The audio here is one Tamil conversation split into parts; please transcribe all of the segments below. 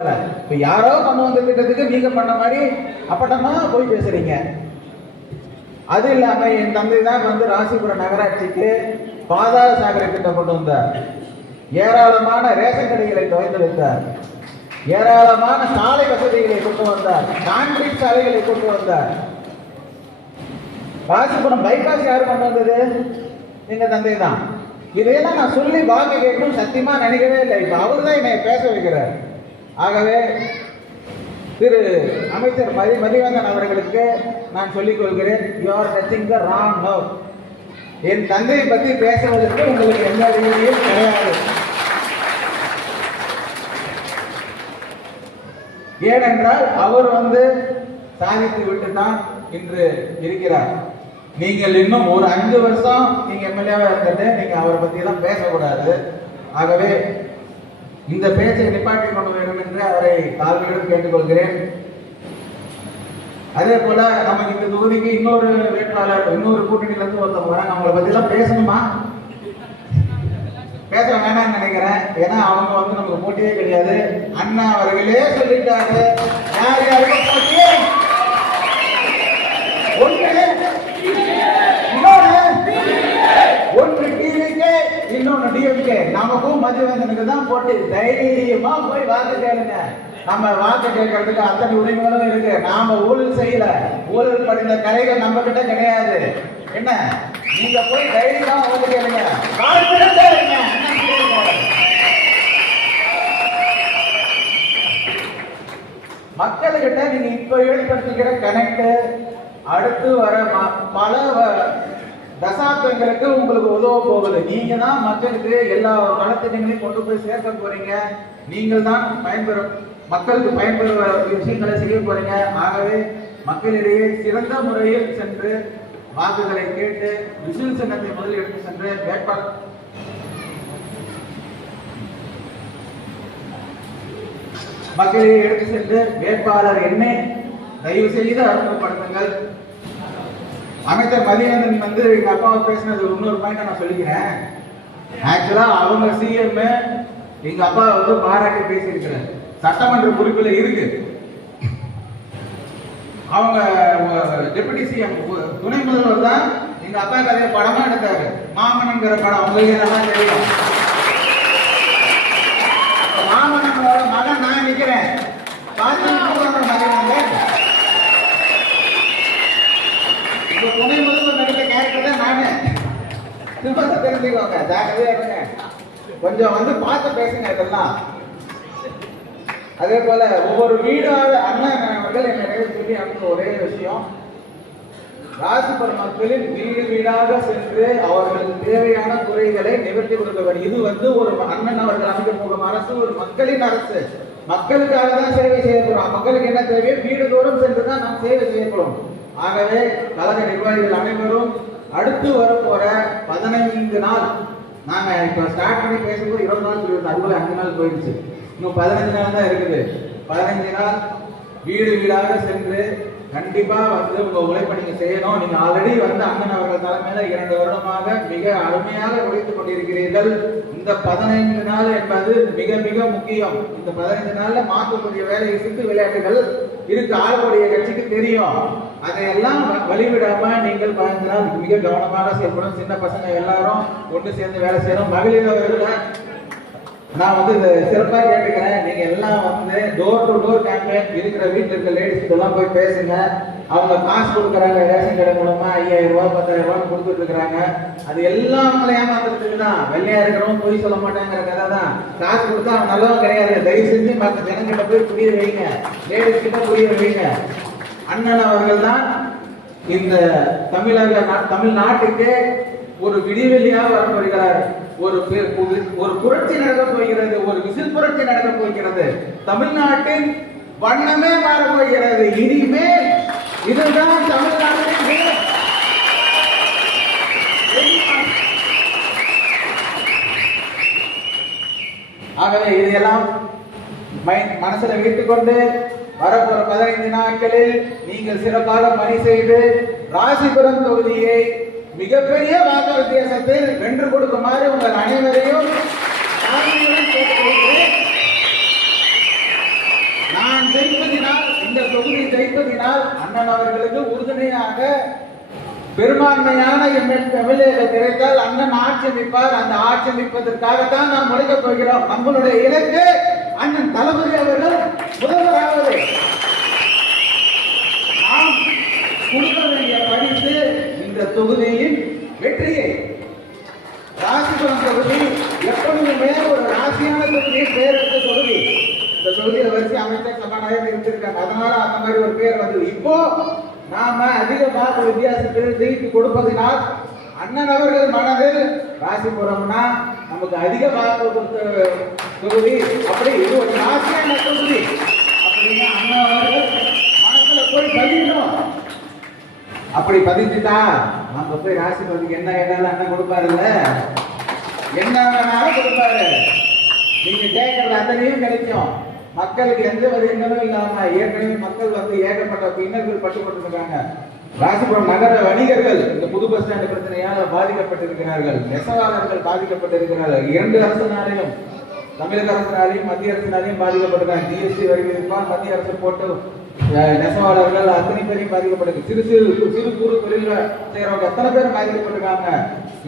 இப்ப யாரோ கொண்டு வந்த திட்டத்துக்கு நீங்க பண்ண மாதிரி அப்பட்டமா போய் பேசுறீங்க. அது இல்லாம என் தந்தை தான் ராசிபுரம் நகராட்சிக்கு பாதாள சாக்கடை திட்டம் கொண்டு வந்தார். ஏராளமான ரேஷன் கடைகளை திறந்து வைத்தார். ஏராளமான சாலை வசதிகளை கொண்டு வந்தார். கான்கிரீட் சாலைகளை கொண்டு வந்தார். ராசிபுரம் பைபாஸ் யாரு கொண்டு வந்தது? எங்க தந்தை தான். இதையெல்லாம் நான் சொல்லி வாக்கு கேட்கணும் சத்தியமா நினைக்கவே இல்லை. இப்ப அவரு தான் என்னை பேச வைக்கிறார். ஆகவே திரு அமைச்சர் மதிவதன் அவர்களுக்கு நான் சொல்லிக் கொள்கிறேன், you are touching the wrong nerve. என் தந்தையை பற்றி பேசுவதற்கு உங்களுக்கு எந்த அறிகுறியும் கிடையாது. ஏனென்றால் அவர் சாதித்து விட்டு தான் இன்று இருக்கிறார். நீங்கள் இன்னும் ஒரு 5 வருஷம் நீங்க எம்எல்ஏவா இருந்துட்டு நீங்க அவரை பத்தி எல்லாம் பேசக்கூடாது. ஆகவே இந்த பேச்சை நிப்பாட்டிக் கொள்ள வேண்டும் என்று அவரை தாழ்மையுடன் கேட்டுக்கொள்கிறேன். அதே போல நமக்கு இந்த தொகுதிக்கு இன்னொரு வேட்பாளர் இன்னொரு கூட்டணியில இருந்து ஒருத்தவங்க வராங்க. அவங்களை பத்தி எல்லாம் பேசணுமா? பேச வேணாம்னு நினைக்கிறேன். ஏன்னா அவங்க நமக்கு போட்டியே கிடையாது. அண்ணா அவர்களே சொல்லிட்டாரு, யார் யாருக்கும் போட்டியே ஒன்று டிவிக்கே இன்னொன்னு டிஎம்கே. நமக்கும் மதிவதனுக்கு தான் போட்டி. தைரியமா போய் வாக்கு கேளுங்க. நம்ம வாக்கு கேட்கறதுக்கு அத்தனை உரிமைகளும் இருக்கு. நாம ஊழல் செய்யல. ஊழல் படிந்த கலைகள் நம்ம கிட்ட கிடையாது. என்ன நீங்க போய் தைரியமா வாக்கு கேளுங்க. மக்கள்கிட்ட நீங்க இப்ப ஏற்படுத்திக்கிற கனெக்ட் அடுத்து வர பல தசாப்தங்களுக்கு உங்களுக்கு உதவ போகுது. நீங்க தான் மக்களுக்கு எல்லா நலத்திட்டங்களையும் கொண்டு போய் சேர்க்க போறீங்க. நீங்கள் தான் மக்களுக்கு பயன்பெறுவ விஷயங்களை செய்ய போறீங்க. ஆகவே மக்களிடையே சிறந்த முறையில் சென்று வாக்குகளை கேட்டு விசில் சின்னத்தை முதலில் எடுத்து சென்று மக்களை எடுத்து சென்று வேட்பாளர் என்னை தயவு செய்து அறிமுகப்படுத்துங்கள். அமைச்சர் மதிவதன் எங்க அப்பாவை பேசினது இன்னொரு பாயிண்ட் நான் சொல்லிக்கிறேன். ஆக்சுவலா அவங்க சிஎம் எங்க அப்பா பாராட்டி பேசியிருக்கிறார். சட்டமன்ற குறிப்பில் இருக்கு. அவங்க டெபுட்டி சிஎம் துணை முதல்வர் தான் எங்க அப்பா கதையை படமா எடுத்தாரு. மாமனங்கிற படம் உங்களுக்கு என்னதான் தெரியும். மாமனங்களோட மகன் நான் நிக்கிறேன். துணை முதல்வர் நடித்த கேரக்டர் தான் நானு. தெரிஞ்சுக்கோங்க, ஜாக்கிரதையா இருங்க. கொஞ்சம் பார்த்து பேசுங்க இதெல்லாம். அதே போல ஒவ்வொரு வீடாக அண்ணன் அவர்கள் என்னை சொல்லி அனுப்பின ஒரே விஷயம், ராசிபுரம் மக்களின் வீடு வீடாக சென்று அவர்களுக்கு தேவையான குறைகளை நிவர்த்தி கொடுக்க. இது ஒரு அண்ணன் அவர்கள் அமைக்க போகும் அரசு ஒரு மக்களின் அரசு. மக்களுக்காக தான் சேவை செய்யப்படுறோம். மக்களுக்கு என்ன தேவையோ வீடு தோறும் சென்று தான் நாம் சேவை செய்யப்படுறோம். ஆகவே கழக நிர்வாகிகள் அனைவரும் அடுத்து வரப்போற 15 நாள், நாங்க இப்ப ஸ்டார்ட் பண்ணி பேசும்போது 20 நாள் சொல்லியிருந்தோம். அதுக்குள்ள 5 நாள் போயிடுச்சு. இன்னும் 15 நாள் தான் இருக்குது. 15 நாள் வீடு வீடாக சென்று கண்டிப்பா உங்க உழைப்பை நீங்க செய்யணும். நீங்க ஆல்ரெடி அண்ணன் அவர்கள் தலைமையில 2 வருடமாக மிக அருமையாக உழைத்துக் கொண்டிருக்கிறீர்கள். இந்த 15 நாள் என்பது மிக மிக முக்கியம். இந்த 15 நாள்ல மாற்றக்கூடிய வேலை சித்து விளையாட்டுகள் இருக்கு. ஆளுடைய கட்சிக்கு தெரியும். அதையெல்லாம் வழிவிடாம நீங்கள் 15 நாள் மிக கவனமாக செயல்படும். சின்ன பசங்க எல்லாரும் ஒன்று சேர்ந்து வேலை செய்யணும். மகளிர் அவர்களை நான் சிறப்பா கேட்டுக்கிறேன். நீங்க எல்லாம் டோர் டு டோர் கேம்பெயின் இருக்கிற வீட்டில் இருக்க லேடிஸ் எல்லாம் போய் பேசுங்க. அவங்க காசு கொடுக்குறாங்க. ரேஷன் கடை மூலமா 5000 ரூபாய் 10,000 ரூபாய் கொடுத்துட்டு இருக்கிறாங்க. அது எல்லாம் ஏமாத்துறதுக்கு தான். வெள்ளையா இருக்கிறவங்க போய் சொல்ல மாட்டாங்கிற கதை தான். காசு கொடுத்தா அவன் நல்லவன் கிடையாது. தயவு செஞ்சு மற்ற ஜனங்கிட்ட போய் புரிய வைங்க. லேடிஸ் கிட்ட புரிய வைங்க. அண்ணன் அவர்கள் தான் இந்த தமிழ்நாட்டுக்கு ஒரு விடிவெளியாக வரப்படுகிறார். ஒரு புரட்சி நடக்க போகிறது. ஒரு விசில் புரட்சி நடக்க போகிறது. தமிழ்நாட்டின் வண்ணமே மாற போகிறது. இனிமேல் இதுதான் தமிழ்நாட்டின். ஆகவே இதையெல்லாம் மனசுல வைத்துக் கொண்டு வரப்போற 15 நாட்களில் நீங்கள் சிறப்பாக பணி செய்து ராசிபுரம் தொகுதியை மிகப்பெரிய வாக்கு வித்தியாசத்தில் வென்று கொடுக்குமாறு உங்கள் அனைவரையும் இந்த தொகுதி ஜெயிப்பதினால் அண்ணன் அவர்களுக்கு உறுதுணையாக பெரும்பான்மையான எம்எல்ஏக்கள் கிடைத்தால் அண்ணன் ஆட்சி அமைப்பார். அந்த ஆட்சி அமைப்பதற்காகத்தான் நாம் உழைக்கப் போகிறோம். நம்மளுடைய இலக்கு அண்ணன் தளபதி அவர்கள் முதல்வராவது. நாம் கொடுக்க வேண்டிய பரிசு இந்த தொகுதியின் வெற்றியை. ராசிபுரம் தொகுதி எப்பொழுதுமே ஒரு ராசியான தொகுதியை பேர் எடுத்த தொகுதி. இந்த தொகுதியில வரிசை அமைச்சர் சபாநாயகர் இருந்திருக்காங்க. அதனால அந்த மாதிரி ஒரு பேர் வந்தது. இப்போ நாம அதிக வாக்கு வித்தியாசத்தில் ஜெயித்து கொடுப்பதினால் அண்ணன் அவர்கள் மனதில் ராசிபுரம்னா நமக்கு அதிக வாக்கு கொடுத்த தொகுதி, அப்படி இது ஒரு ராசியான தொகுதி அப்படின்னு அண்ணன் அவர்கள் மனசுல போய் பதிக்கணும். அப்படி பதிச்சுட்டா நம்ம போய் ராசிபுரத்துக்கு என்ன கேட்டாலும் அண்ணன் கொடுப்பாருல்ல, என்ன வேணாலும் கொடுப்பாரு. நீங்க கேட்கறது அத்தனையும் கிடைக்கும். மக்களுக்கு எந்த ஒரு இன்னமும் இல்லாம ஏற்கனவே மக்கள் வந்து ஏகப்பட்ட இன்னல்கள் பட்டுப்பட்டிருக்காங்க. ராசிபுரம் நகர வணிகர்கள் இந்த புது பஸ் ஸ்டாண்ட் பிரச்சனையால் பாதிக்கப்பட்டிருக்கிறார்கள். நெசவாளர்கள் பாதிக்கப்பட்டிருக்கிறார்கள். இரண்டு அரசினாலையும், தமிழக அரசினாலையும் மத்திய அரசினாலையும் பாதிக்கப்பட்டிருக்காங்க. ஜிஎஸ்டி வரி விதிப்பால் மத்திய அரசு போட்டு நெசவாளர்கள் அத்தனை பேரையும் பாதிக்கப்பட்டிருக்கு. சிறு குறு தொழில் செய்யறவங்க எத்தனை பேர் பாதிக்கப்பட்டிருக்காங்க.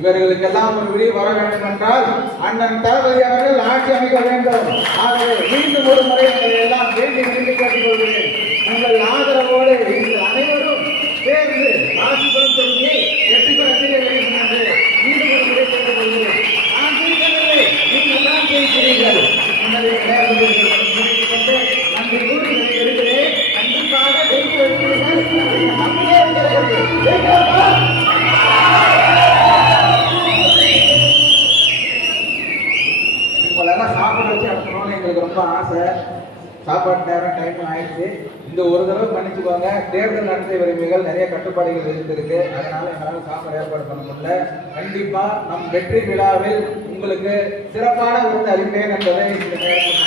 இவர்களுக்கு எல்லாம் ஒரு விடிவு வர வேண்டும் என்றால் அண்ணன் தளபதி அவர்கள் ஆட்சி அமைக்க வேண்டும். ஆகவே மீண்டும் ஒரு முறை உங்களை எல்லாம் வேண்டி வேண்டி கேட்டுக்கொள்கிறேன். உங்கள் ஆதரவோடு நீங்கள் அனைவரும் சேர்ந்து ராசிபுரம் தொகுதியை வெற்றி பெற செய்ய வேண்டும் என்று மீண்டும் ஒரு முறை கேட்டுக்கொள்கிறேன். நான் ஜெயிக்கவில்லை, நீங்கள் தான் ஜெயிக்கிறீர்கள். உங்களை கொண்டு நன்றி கூறி இருக்கிறேன். கண்டிப்பாக ஜெயித்து வைக்கிறீர்கள். நம்பிக்கை இருக்கிறது. சாப்பாடு வச்சு அனுப்பணும்னு எங்களுக்கு ரொம்ப ஆசை. சாப்பாடு நேரம் டைம் ஆயிடுச்சு. இந்த ஒரு தடவை பண்ணிச்சுக்கோங்க. தேர்தல் நடத்தை உரிமைகள் நிறைய கட்டுப்பாடுகள் இருந்திருக்கு. அதனால எங்களால் சாப்பாடு ஏற்பாடு பண்ண முடியல. கண்டிப்பா நம் வெற்றி விழாவில் உங்களுக்கு சிறப்பான விருது அளிப்பேன் என்பதை இந்த நேரத்தில்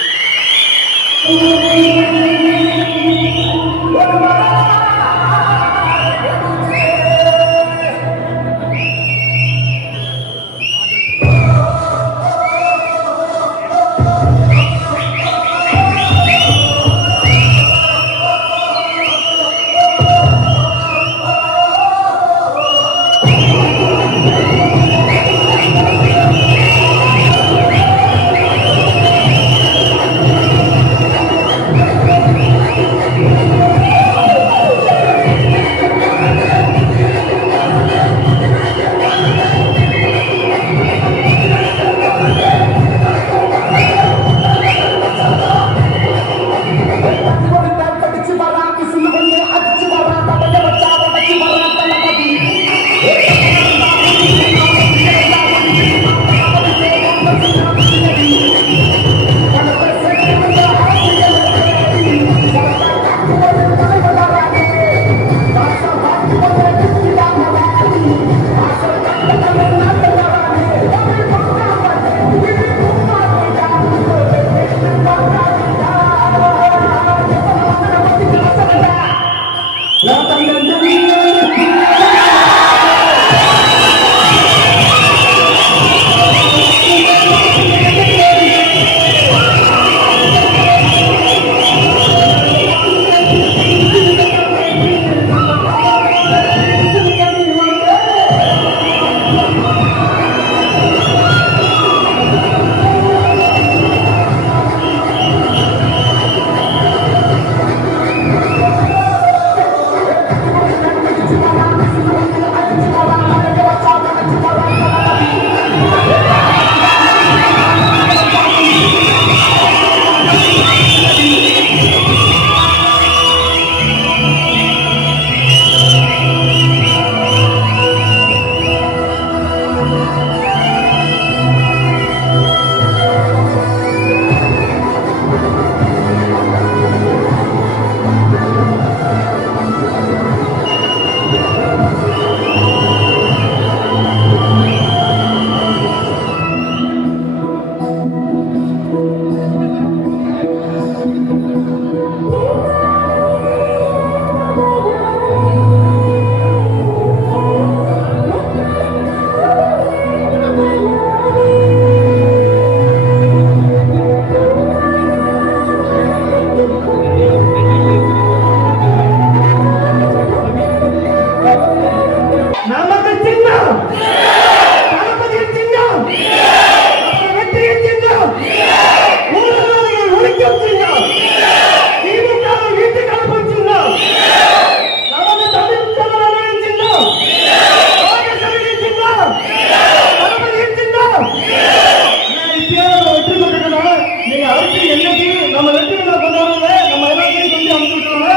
என்னைக்கு நம்ம வெற்றி விழா கொண்டாடுங்க, நம்ம எல்லாத்தையும் சொல்லி அனுப்பிவிட்டாங்க.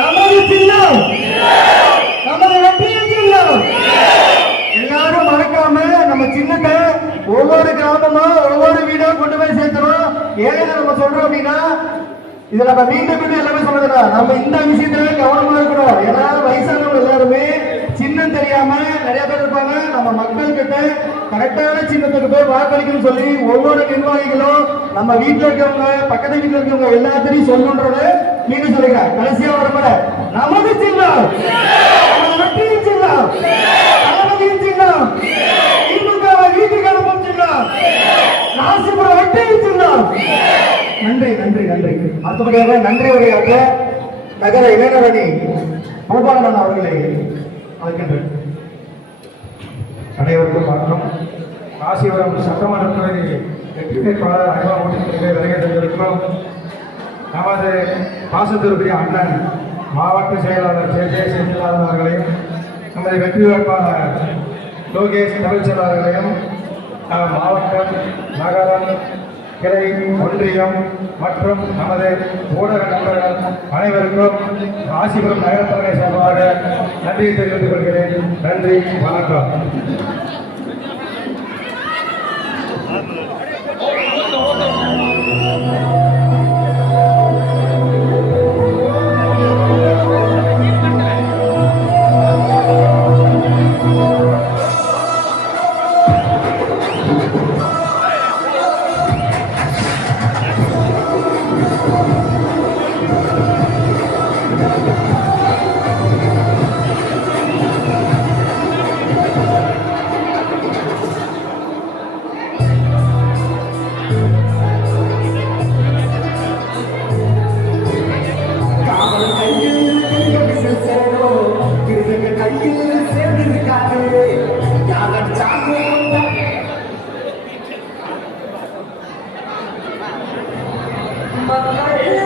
நமது சின்னம், நமது வெற்றியின் சின்னம். எல்லாரும் மறக்காம நம்ம சின்னத்தை ஒவ்வொரு கிராமமா ஒவ்வொரு வீடா கொண்டு போய் சேர்த்துறோம். ஏன் நம்ம சொல்றோம் அப்படின்னா, இதை நம்ம மீண்டும் மீண்டும் எல்லாமே சொல்றதுல நம்ம இந்த விஷயத்துல கவனமா இருக்கணும். ஏன்னா வயசானவங்க எல்லாருமே சின்னம் தெரியாம நிறைய பேர் இருப்பாங்க. நம்ம மக்கள் கிட்ட கரெக்டான சின்னத்துக்கு போய் வாக்களிக்கணும்னு சொல்லி ஒவ்வொரு நிர்வாகிகளும் நம்ம வீட்டுல இருக்கவங்க பக்கத்து வீட்டுல இருக்கவங்க எல்லாத்தையும் சொல்லணுன்றத மீண்டும் சொல்லுங்க. கடைசியா வரப்பட நமது சின்னம், வெற்றியின் சின்னம், தளபதியின் சின்னம், திமுக வீட்டுக்கு அனுப்பும் சின்னம், ராசிபுரம் வெற்றியின் சின்னம். நன்றி நன்றி நன்றி. அடுத்தபடியாக நன்றி உரையாற்ற நகர இளைஞரணி கோபாலன் அவர்களை அழைக்கின்றேன். அனைவருக்கும் வணக்கம். ராசிபுரம் சட்டமன்ற தொகுதி வெற்றி வேட்பாளர் அறிமுகப்படுத்தி வருகை தந்திருக்கிறோம். நமது பாசத்திற்குரிய அண்ணன் மாவட்ட செயலாளர் செந்திலாளன் அவர்களையும், நமது வெற்றி வேட்பாளர் லோகேஷ் தமிழ்ச்செல்வன் அவர்களையும், மாவட்டம், நகரம், கிளை, ஒன்றியம் மற்றும் நமது ஊடக நண்பர்கள் அனைவருக்கும் ராசிபுரம் நகரத்தவரை சார்பாக நன்றியை தெரிவித்துக் கொள்கிறேன். நன்றி, வணக்கம். மக்கள்